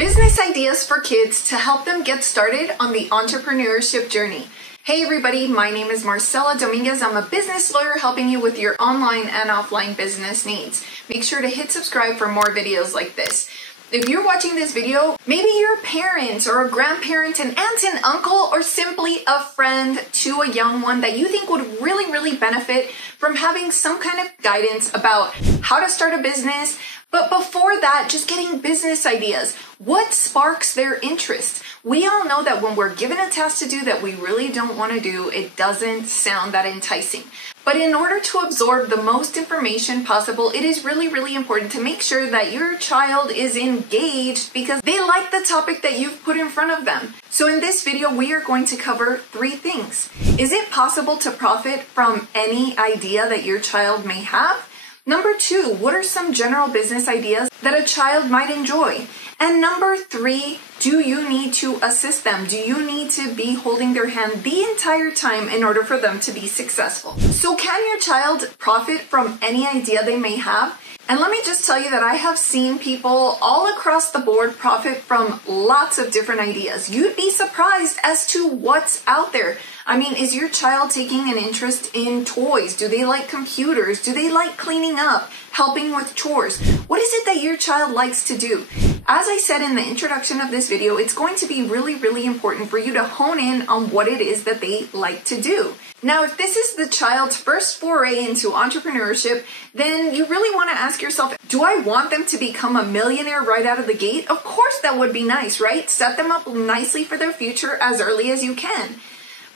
Business ideas for kids to help them get started on the entrepreneurship journey. Hey everybody, my name is Marcella Dominguez. I'm a business lawyer helping you with your online and offline business needs. Make sure to hit subscribe for more videos like this. If you're watching this video, maybe you're a parent or a grandparent, an aunt and uncle, or simply a friend to a young one that you think would really benefit from having some kind of guidance about how to start a business. But before that, just getting business ideas. What sparks their interest? We all know that when we're given a task to do that we really don't want to do, it doesn't sound that enticing. But in order to absorb the most information possible, it is really important to make sure that your child is engaged because they like the topic that you've put in front of them. So in this video, we are going to cover 3 things. Is it possible to profit from any idea that your child may have? Number 2, what are some general business ideas that a child might enjoy? And number 3, do you need to assist them? Do you need to be holding their hand the entire time in order for them to be successful? So can your child profit from any idea they may have? And let me just tell you that I have seen people all across the board profit from lots of different ideas. You'd be surprised as to what's out there. I mean, is your child taking an interest in toys? Do they like computers? Do they like cleaning up, helping with chores? What is it that your child likes to do? As I said in the introduction of this video, it's going to be really important for you to hone in on what it is that they like to do. Now, if this is the child's first foray into entrepreneurship, then you really want to ask yourself, do I want them to become a millionaire right out of the gate? Of course, that would be nice, right? Set them up nicely for their future as early as you can.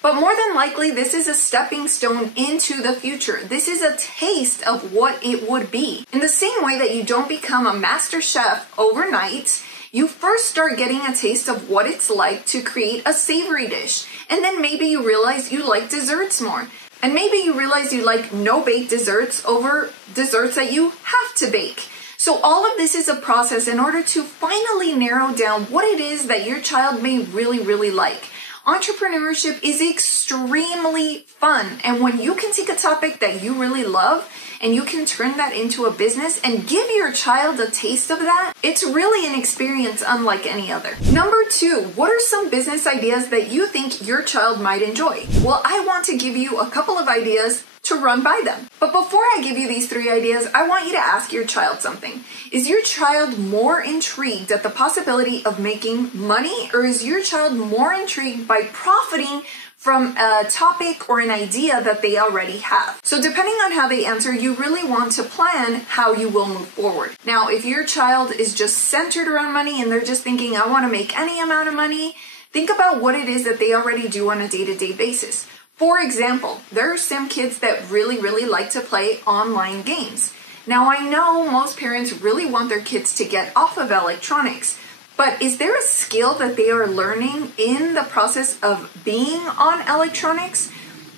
But more than likely, this is a stepping stone into the future. This is a taste of what it would be. In the same way that you don't become a master chef overnight, you first start getting a taste of what it's like to create a savory dish. And then maybe you realize you like desserts more. And maybe you realize you like no-bake desserts over desserts that you have to bake. So all of this is a process in order to finally narrow down what it is that your child may really like. Entrepreneurship is extremely fun, and when you can take a topic that you really love and you can turn that into a business and give your child a taste of that, it's really an experience unlike any other. Number 2, what are some business ideas that you think your child might enjoy? Well, I want to give you a couple of ideas to run by them. But before I give you these 3 ideas, I want you to ask your child something. Is your child more intrigued at the possibility of making money, or is your child more intrigued by profiting from a topic or an idea that they already have? So depending on how they answer, you really want to plan how you will move forward. Now, if your child is just centered around money and they're just thinking, I want to make any amount of money, think about what it is that they already do on a day-to-day basis. For example, there are some kids that really like to play online games. Now, I know most parents really want their kids to get off of electronics, but is there a skill that they are learning in the process of being on electronics?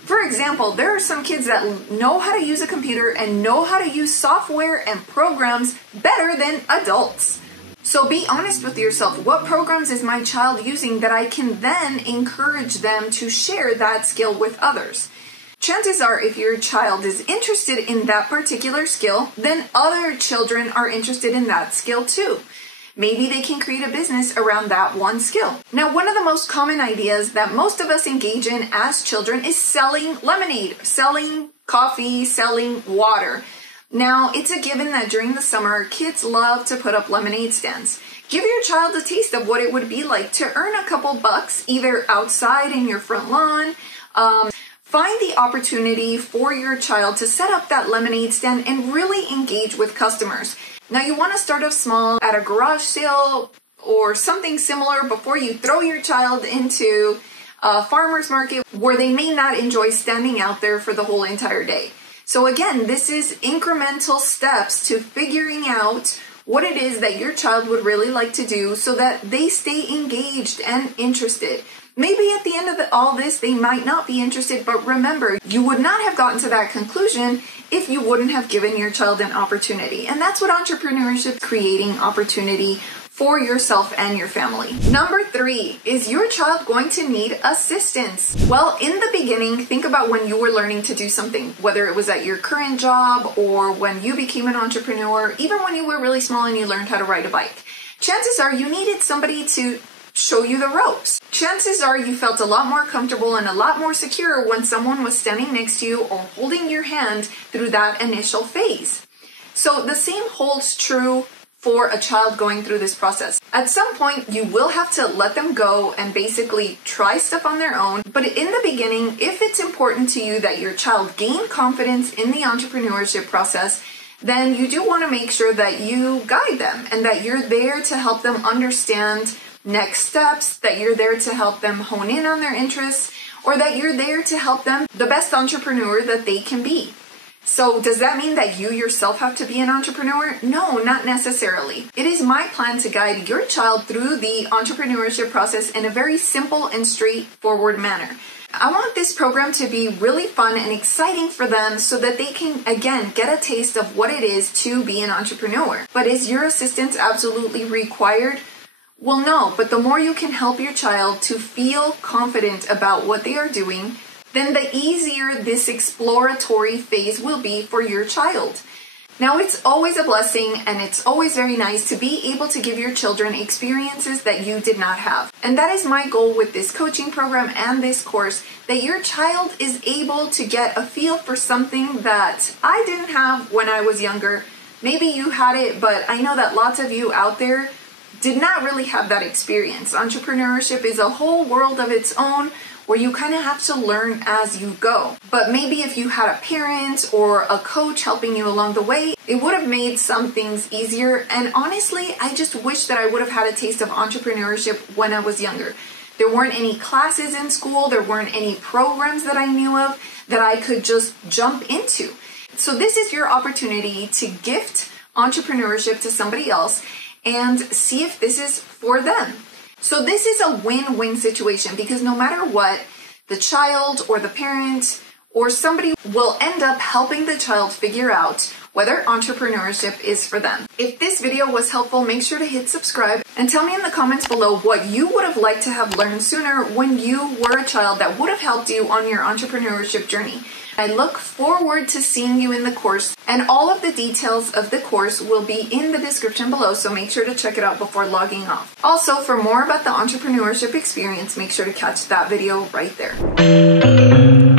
For example, there are some kids that know how to use a computer and know how to use software and programs better than adults. So be honest with yourself. What programs is my child using that I can then encourage them to share that skill with others? Chances are, if your child is interested in that particular skill, then other children are interested in that skill too. Maybe they can create a business around that one skill. Now, one of the most common ideas that most of us engage in as children is selling lemonade, selling coffee, selling water. Now, it's a given that during the summer, kids love to put up lemonade stands. Give your child a taste of what it would be like to earn a couple bucks, either outside in your front lawn. Find the opportunity for your child to set up that lemonade stand and really engage with customers. Now, you want to start off small at a garage sale or something similar before you throw your child into a farmer's market where they may not enjoy standing out there for the whole entire day. So again, this is incremental steps to figuring out what it is that your child would really like to do so that they stay engaged and interested. Maybe at the end of all this, they might not be interested, but remember, you would not have gotten to that conclusion if you wouldn't have given your child an opportunity. And that's what entrepreneurship is, creating opportunity for yourself and your family. Number 3, is your child going to need assistance? Well, in the beginning, think about when you were learning to do something, whether it was at your current job or when you became an entrepreneur, even when you were really small and you learned how to ride a bike. chances are you needed somebody to show you the ropes. Chances are you felt a lot more comfortable and a lot more secure when someone was standing next to you or holding your hand through that initial phase. So the same holds true for a child going through this process. At some point, you will have to let them go and basically try stuff on their own. But in the beginning, if it's important to you that your child gain confidence in the entrepreneurship process, then you do want to make sure that you guide them and that you're there to help them understand next steps, that you're there to help them hone in on their interests, or that you're there to help them the best entrepreneur that they can be. So does that mean that you yourself have to be an entrepreneur? No, not necessarily. It is my plan to guide your child through the entrepreneurship process in a very simple and straightforward manner. I want this program to be really fun and exciting for them so that they can, again, get a taste of what it is to be an entrepreneur. But is your assistance absolutely required? Well, no, but the more you can help your child to feel confident about what they are doing, then the easier this exploratory phase will be for your child. Now, it's always a blessing and it's always very nice to be able to give your children experiences that you did not have. And that is my goal with this coaching program and this course, that your child is able to get a feel for something that I didn't have when I was younger. Maybe you had it, but I know that lots of you out there did not really have that experience. Entrepreneurship is a whole world of its own where you kind of have to learn as you go. But maybe if you had a parent or a coach helping you along the way, it would have made some things easier. And honestly, I just wish that I would have had a taste of entrepreneurship when I was younger. There weren't any classes in school, there weren't any programs that I knew of that I could just jump into. So this is your opportunity to gift entrepreneurship to somebody else and see if this is for them. So this is a win-win situation because no matter what, the child or the parent or somebody will end up helping the child figure out whether entrepreneurship is for them. If this video was helpful, make sure to hit subscribe and tell me in the comments below what you would have liked to have learned sooner when you were a child that would have helped you on your entrepreneurship journey. I look forward to seeing you in the course, and all of the details of the course will be in the description below, so make sure to check it out before logging off. Also, for more about the entrepreneurship experience, make sure to catch that video right there.